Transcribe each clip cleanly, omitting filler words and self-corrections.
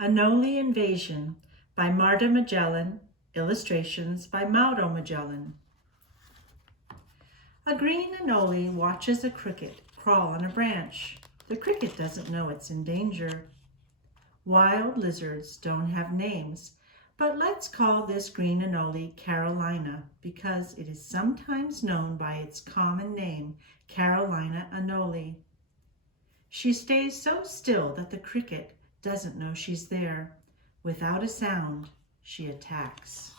Anole Invasion by Marta Magellan, illustrations by Marta Magellan. A green anole watches a cricket crawl on a branch. The cricket doesn't know it's in danger. Wild lizards don't have names, but let's call this green anole Carolina because it is sometimes known by its common name, Carolina anole. She stays so still that the cricket doesn't know she's there. Without a sound, she attacks.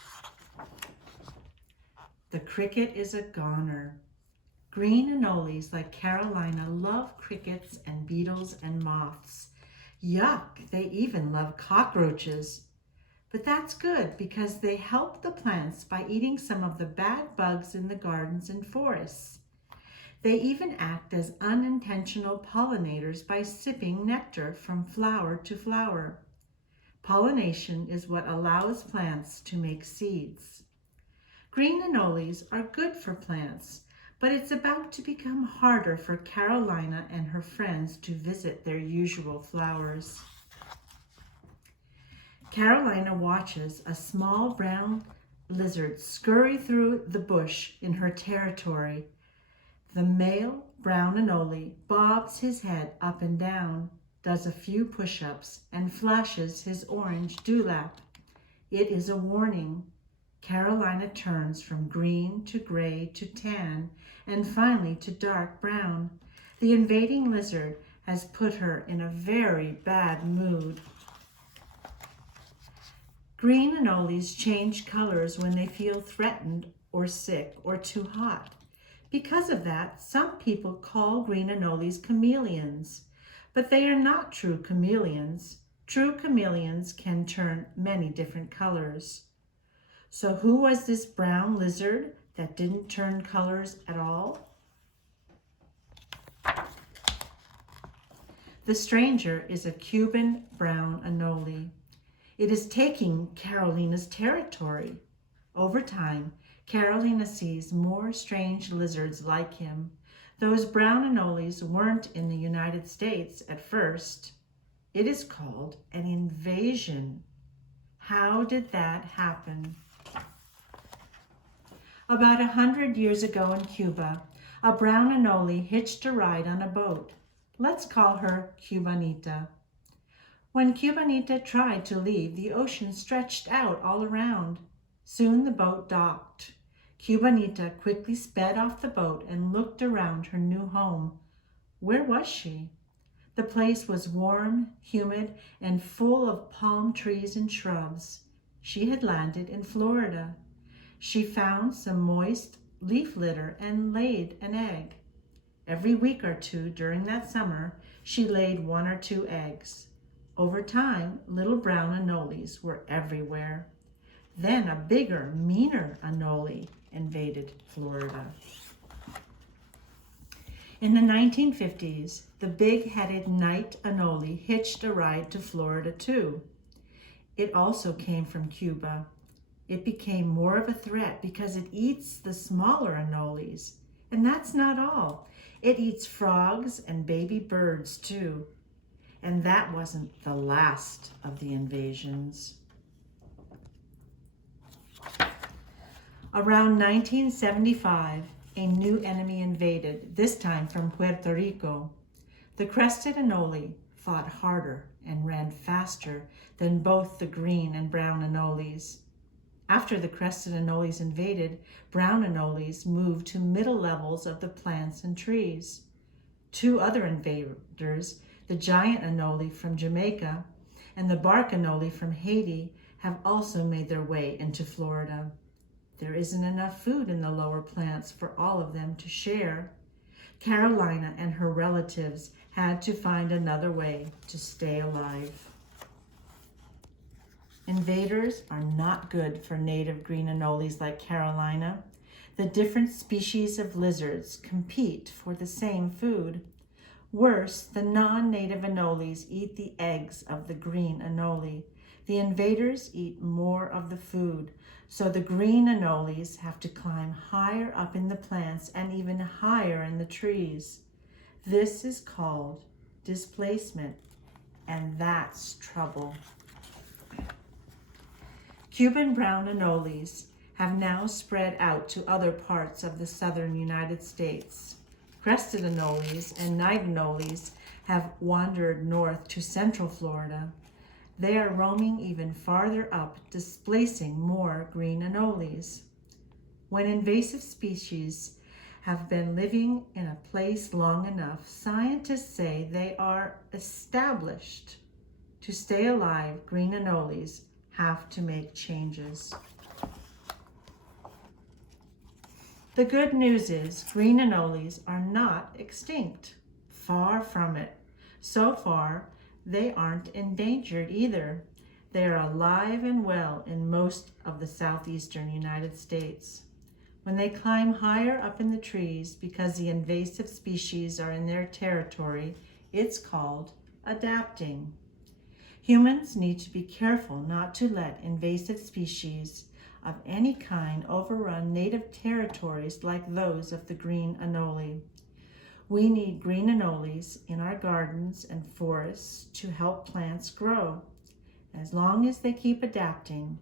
The cricket is a goner. Green anoles like Carolina love crickets and beetles and moths. Yuck, they even love cockroaches. But that's good because they help the plants by eating some of the bad bugs in the gardens and forests. They even act as unintentional pollinators by sipping nectar from flower to flower. Pollination is what allows plants to make seeds. Green anoles are good for plants, but it's about to become harder for Carolina and her friends to visit their usual flowers. Carolina watches a small brown lizard scurry through the bush in her territory. The male brown anole bobs his head up and down, does a few push-ups, and flashes his orange dewlap. It is a warning. Carolina turns from green to gray to tan, and finally to dark brown. The invading lizard has put her in a very bad mood. Green anoles change colors when they feel threatened or sick or too hot. Because of that, some people call green anoles chameleons, but they are not true chameleons. True chameleons can turn many different colors. So who was this brown lizard that didn't turn colors at all? The stranger is a Cuban brown anole. It is taking Carolina's territory. Over time, Carolina sees more strange lizards like him. Those brown anoles weren't in the United States at first. It is called an invasion. How did that happen? About 100 years ago in Cuba, a brown anole hitched a ride on a boat. Let's call her Cubanita. When Cubanita tried to leave, the ocean stretched out all around. Soon the boat docked. Cubanita quickly sped off the boat and looked around her new home. Where was she? The place was warm, humid, and full of palm trees and shrubs. She had landed in Florida. She found some moist leaf litter and laid an egg. Every week or two during that summer, she laid 1 or 2 eggs. Over time, little brown anoles were everywhere. Then a bigger, meaner anole invaded Florida. In the 1950s, the big-headed night anole hitched a ride to Florida too. It also came from Cuba. It became more of a threat because it eats the smaller anoles. And that's not all. It eats frogs and baby birds too. And that wasn't the last of the invasions. Around 1975, a new enemy invaded, this time from Puerto Rico. The crested anole fought harder and ran faster than both the green and brown anoles. After the crested anoles invaded, brown anoles moved to middle levels of the plants and trees. 2 other invaders, the giant anole from Jamaica and the bark anole from Haiti, have also made their way into Florida. There isn't enough food in the lower plants for all of them to share. Carolina and her relatives had to find another way to stay alive. Invaders are not good for native green anoles like Carolina. The different species of lizards compete for the same food. Worse, the non-native anoles eat the eggs of the green anole. The invaders eat more of the food, so the green anoles have to climb higher up in the plants and even higher in the trees. This is called displacement, and that's trouble. Cuban brown anoles have now spread out to other parts of the southern United States. Crested anoles and night anoles have wandered north to central Florida. They are roaming even farther up, displacing more green anoles. When invasive species have been living in a place long enough, scientists say they are established. To stay alive, green anoles have to make changes. The good news is green anoles are not extinct. Far from it. So far, they aren't endangered either. They are alive and well in most of the southeastern United States. When they climb higher up in the trees because the invasive species are in their territory, it's called adapting. Humans need to be careful not to let invasive species of any kind overrun native territories like those of the green anole. We need green anoles in our gardens and forests to help plants grow. As long as they keep adapting,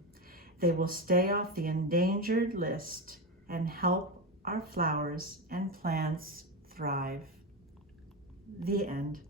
they will stay off the endangered list and help our flowers and plants thrive. The end.